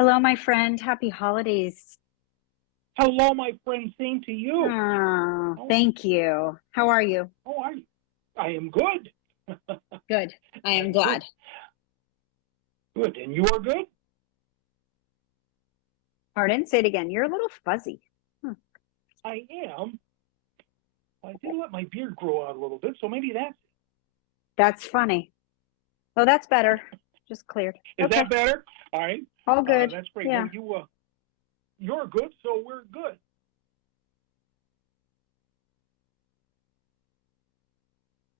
Hello, my friend. Happy holidays. Hello, my friend. Same to you. Oh, Oh, thank you. How are you? oh, I am good. Good. I I am am good. glad. Good, and you are good. Pardon? Say it again. You're a little fuzzy. Hmm. I am. I did let my beard grow out a little bit, so maybe that's. That's funny. Oh, that's better. Just cleared. Is Okay. that better? All right. All good. That's great. Well, Yeah. you're good, so we're good.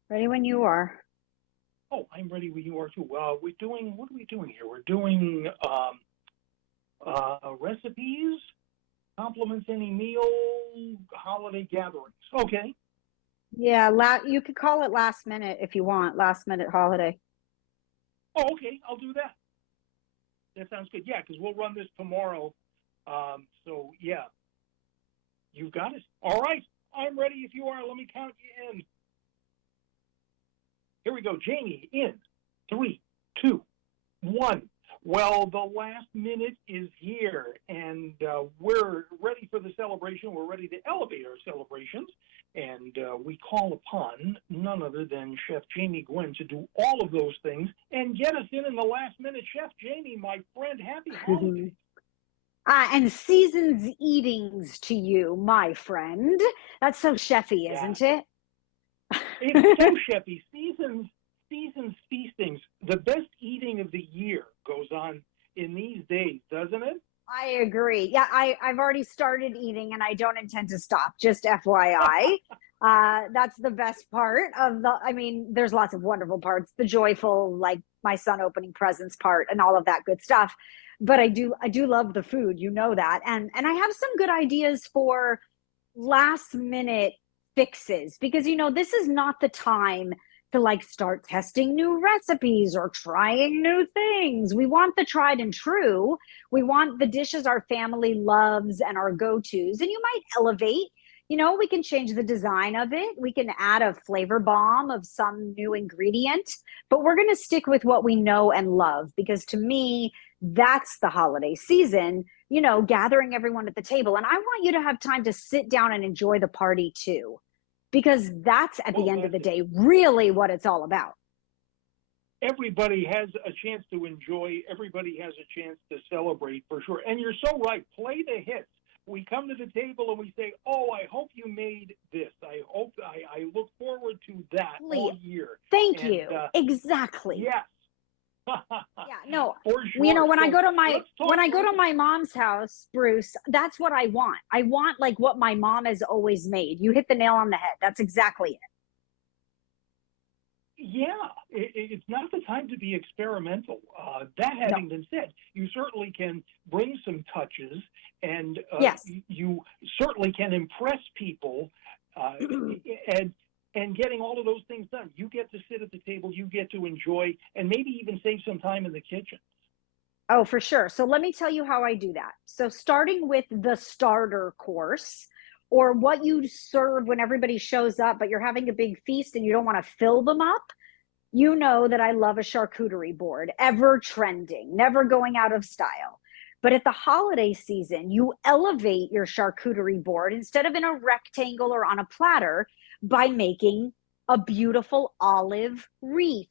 Ready when you are. Oh, I'm ready when you are too. We're doing. What are we doing here? We're doing recipes, compliments any meal, holiday gatherings. Okay. Yeah, you could call it last minute if you want. Last minute holiday. Oh, okay. I'll do that. That sounds good. Yeah, because we'll run this tomorrow. So yeah, you've got it. All right, I'm ready if you are. Let me count you in. Here we go. Jamie, in three, two, one. Well, the last minute is here, and we're ready for the celebration. We're ready to elevate our celebrations, and we call upon none other than Chef Jamie Gwen to do all of those things and get us in the last minute. Chef Jamie, my friend, happy holidays. And season's eatings to you, my friend. That's so chefy, Yeah, isn't it? it's so chefy. Seasons feastings. The best eating of the year goes on in these days, doesn't it? I agree. Yeah, I've already started eating and I don't intend to stop, just FYI. That's the best part of I mean, there's lots of wonderful parts, the joyful, like my son opening presents part and all of that good stuff. But I do love the food, you know that. And I have some good ideas for last minute fixes because this is not the time to like start testing new recipes or trying new things. We want the tried and true. We want the dishes our family loves and our go-tos. And you might elevate, we can change the design of it. We can add a flavor bomb of some new ingredient, but we're going to stick with what we know and love because to me, that's the holiday season, gathering everyone at the table. And I want you to have time to sit down and enjoy the party too, because that's at the Well, end of that's the it. day really what it's all about. Everybody has a chance to enjoy. Everybody has a chance to celebrate for sure. And you're so right. Play the hits. We come to the table and we say, "Oh, I hope you made this. I look forward to that all year." Thank And you. Exactly. yes, Yeah, no, for you know, sure. So let's when talk I go to recipes. my mom's house, Bruce, that's what I want. I want like what my mom has always made. You hit the nail on the head. That's exactly it. Yeah, it's not the time to be experimental. That No. having been said, you certainly can bring some touches, and Yes. you certainly can impress people, and getting all of those things done. You get to sit at the table, you get to enjoy, and maybe even save some time in the kitchen. Oh, for sure. So let me tell you how I do that. So starting with the starter course or what you serve when everybody shows up, but you're having a big feast and you don't want to fill them up. You know that I love a charcuterie board, ever trending, never going out of style. But at the holiday season, you elevate your charcuterie board instead of in a rectangle or on a platter by making a beautiful olive wreath.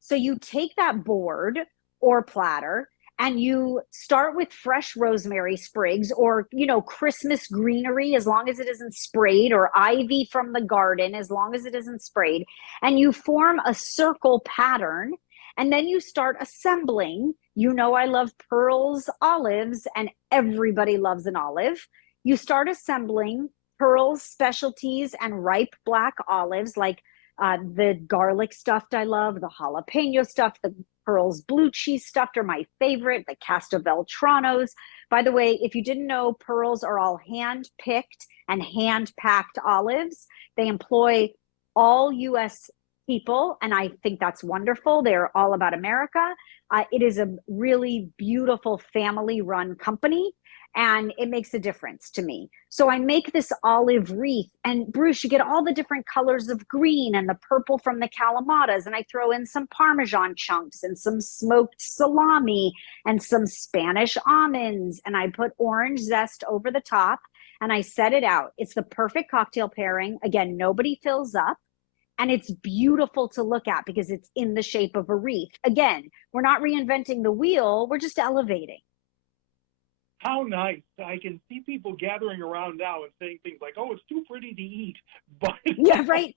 So you take that board or platter and you start with fresh rosemary sprigs or, Christmas greenery, as long as it isn't sprayed, or ivy from the garden, as long as it isn't sprayed. And you form a circle pattern. And then you start assembling. I love pearls, olives, and everybody loves an olive. You start assembling pearls, specialties, and ripe black olives like the garlic stuffed, I love. The jalapeno stuffed, the Pearl's blue cheese stuffed are my favorite. The Castelveltranos. By the way, if you didn't know, Pearls are all hand picked and hand packed olives. They employ all U.S. people, and I think that's wonderful. They're all about America. It is a really beautiful family run company. and it makes a difference to me. So I make this olive wreath, and Bruce, you get all the different colors of green and the purple from the calamatas, and I throw in some Parmesan chunks and some smoked salami and some Spanish almonds, and I put orange zest over the top, and I set it out. It's the perfect cocktail pairing. Again, nobody fills up. And it's beautiful to look at because it's in the shape of a wreath. Again, we're not reinventing the wheel, we're just elevating. How nice. I can see people gathering around now and saying things like, oh, it's too pretty to eat. But yeah, right.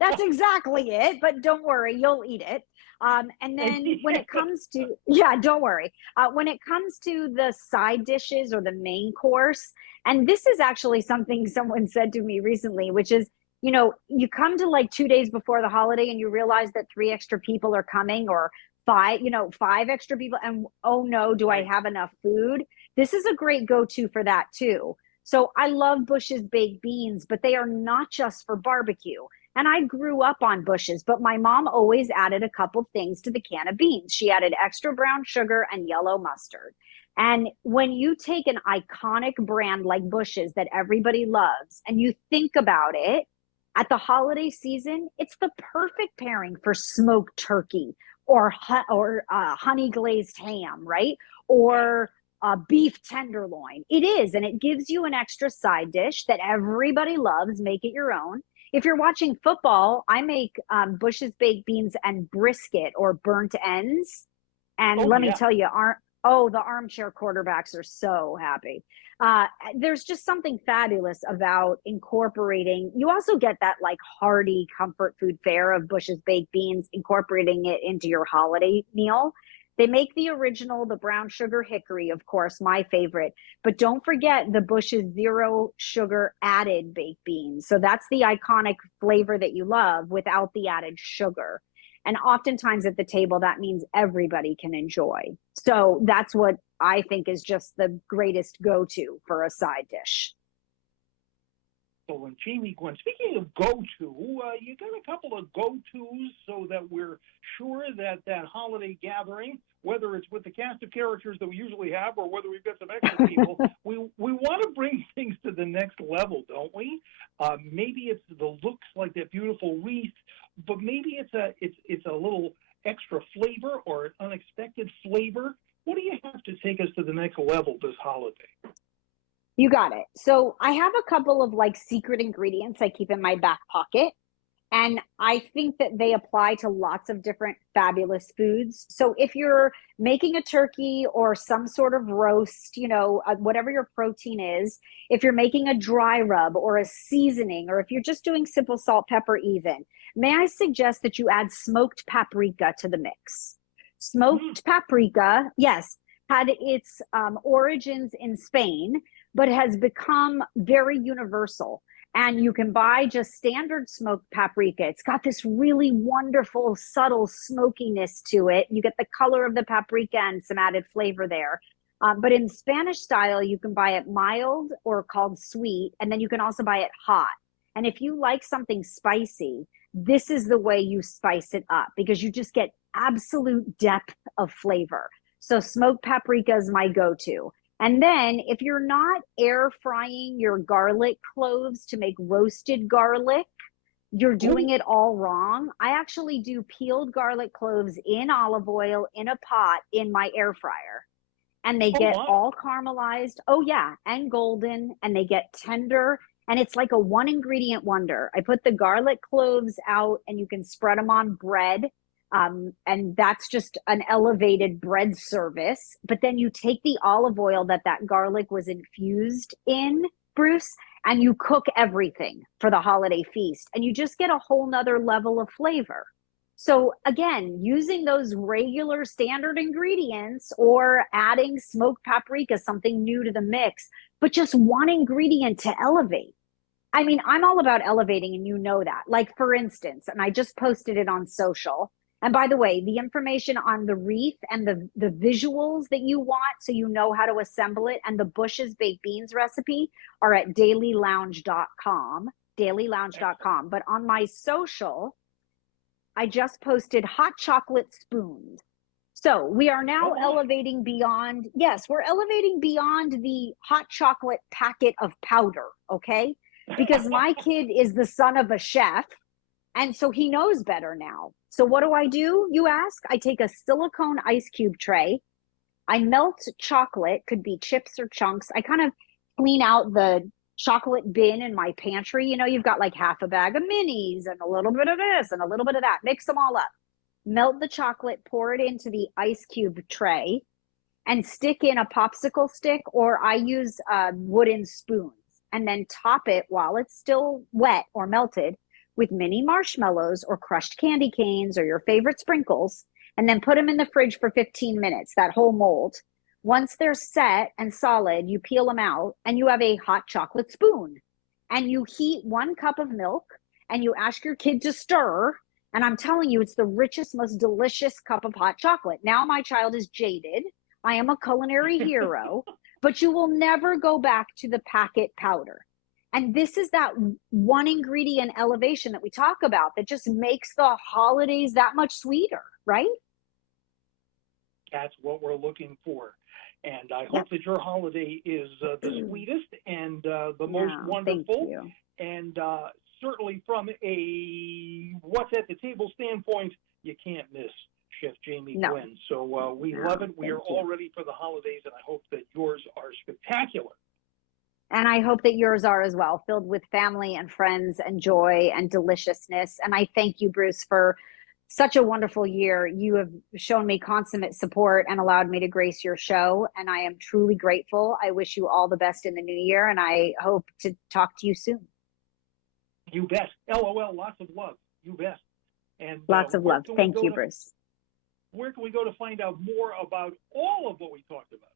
That's exactly it. But don't worry, you'll eat it. And then when it comes to, yeah, don't worry. When it comes to the side dishes or the main course, and this is actually something someone said to me recently, which is, you know, you come to like 2 days before the holiday and you realize that 3 extra people are coming, or 5, you know, 5 extra people. And oh no, do I have enough food? This is a great go-to for that too. So I love Bush's baked beans, but they are not just for barbecue. And I grew up on Bush's, but my mom always added a couple things to the can of beans. She added extra brown sugar and yellow mustard. And when you take an iconic brand like Bush's that everybody loves and you think about it, at the holiday season, it's the perfect pairing for smoked turkey or honey glazed ham, right? Or beef tenderloin. It is, and it gives you an extra side dish that everybody loves. Make it your own. If you're watching football, I make Bush's baked beans and brisket or burnt ends. And let me tell you, the armchair quarterbacks are so happy. There's just something fabulous about incorporating. You also get that like hearty comfort food fare of Bush's baked beans, incorporating it into your holiday meal. They make the original, the brown sugar hickory, of course, my favorite. But don't forget the Bush's zero sugar added baked beans. So that's the iconic flavor that you love without the added sugar. And oftentimes at the table, that means everybody can enjoy. So that's what I think is just the greatest go-to for a side dish. So, and Jamie, Gwen, speaking of go-to, you got a couple of go-tos so that we're sure that that holiday gathering, whether it's with the cast of characters that we usually have or whether we've got some extra people, we want to bring things to the next level, don't we? Maybe it's the looks like that beautiful wreath, but maybe it's a little extra flavor or an unexpected flavor. What do you have to take us to the next level this holiday? You got it. So I have a couple of like secret ingredients I keep in my back pocket. And I think that they apply to lots of different fabulous foods. So if you're making a turkey or some sort of roast, you know, whatever your protein is, if you're making a dry rub or a seasoning, or if you're just doing simple salt, pepper, even, may I suggest that you add smoked paprika to the mix? Smoked paprika, yes, had its origins in Spain, but has become very universal. And you can buy just standard smoked paprika. It's got this really wonderful, subtle smokiness to it. You get the color of the paprika and some added flavor there. But in Spanish style, you can buy it mild or called sweet. And then you can also buy it hot. And if you like something spicy, this is the way you spice it up because you just get absolute depth of flavor. So smoked paprika is my go-to. And then if you're not air frying your garlic cloves to make roasted garlic, you're doing it all wrong. I actually do peeled garlic cloves in olive oil in a pot in my air fryer. And they get all caramelized. Oh yeah, and golden, and they get tender. And it's like a one ingredient wonder. I put the garlic cloves out and you can spread them on bread. And that's just an elevated bread service. But then you take the olive oil that garlic was infused in, Bruce, and you cook everything for the holiday feast. And you just get a whole nother level of flavor. So again, using those regular standard ingredients or adding smoked paprika, something new to the mix, but just one ingredient to elevate. I mean, I'm all about elevating, and you know that. Like, for instance, and I just posted it on social. And by the way, the information on the wreath and the visuals that you want so you know how to assemble it and the Bush's baked beans recipe are at dailylounge.com, dailylounge.com. But on my social, I just posted hot chocolate spoons. So we are now Oh, my. elevating beyond, yes, we're elevating beyond the hot chocolate packet of powder, okay? Because my kid is the son of a chef, and so he knows better now. So what do, you ask? I take a silicone ice cube tray. I melt chocolate, could be chips or chunks. I kind of clean out the chocolate bin in my pantry. You know, you've got like half a bag of minis and a little bit of this and a little bit of that. Mix them all up. Melt the chocolate, pour it into the ice cube tray, and stick in a popsicle stick, or I use wooden spoons, and then top it while it's still wet or melted with mini marshmallows or crushed candy canes or your favorite sprinkles, and then put them in the fridge for 15 minutes, that whole mold. Once they're set and solid, you peel them out and you have a hot chocolate spoon. And you heat 1 cup of milk and you ask your kid to stir. And I'm telling you, it's the richest, most delicious cup of hot chocolate. Now my child is jaded. I am a culinary hero, but you will never go back to the packet powder. And this is that one ingredient elevation that we talk about that just makes the holidays that much sweeter, right? That's what we're looking for. And I hope that your holiday is the sweetest and the most wonderful. Thank you. And certainly from a what's at the table standpoint, you can't miss Chef Jamie Gwen. So we love it. We are all ready for the holidays, and I hope that yours are spectacular. And I hope that yours are as well, filled with family and friends and joy and deliciousness. And I thank you, Bruce, for such a wonderful year. You have shown me consummate support and allowed me to grace your show. And I am truly grateful. I wish you all the best in the new year, and I hope to talk to you soon. You bet. LOL, lots of love. You bet. And lots of love. Thank you, Bruce. Where can we go to find out more about all of what we talked about?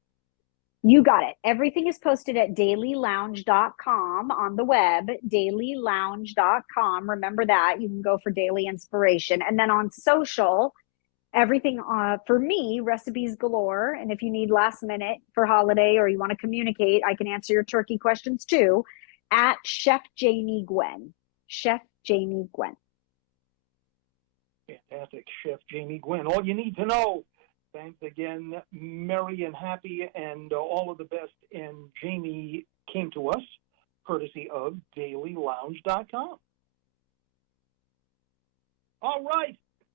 You got it. Everything is posted at dailylounge.com on the web, dailylounge.com. Remember that. You can go for daily inspiration. And then on social, everything for me, recipes galore. And if you need last minute for holiday or you want to communicate, I can answer your turkey questions too, at Chef Jamie Gwen. Chef Jamie Gwen. Fantastic. Chef Jamie Gwen. All you need to know. Thanks again. Merry and happy and all of the best. And Jamie came to us courtesy of dailylounge.com. All right.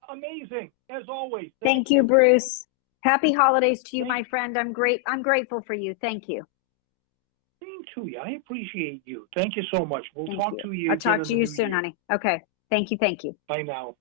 Amazing. As always. Thank you, Bruce. Happy holidays to you, my friend. I'm grateful for you. Thank you. Same to you. I appreciate you. Thank you so much. We'll talk to you. I'll talk to you soon, honey. Okay. Thank you. Bye now.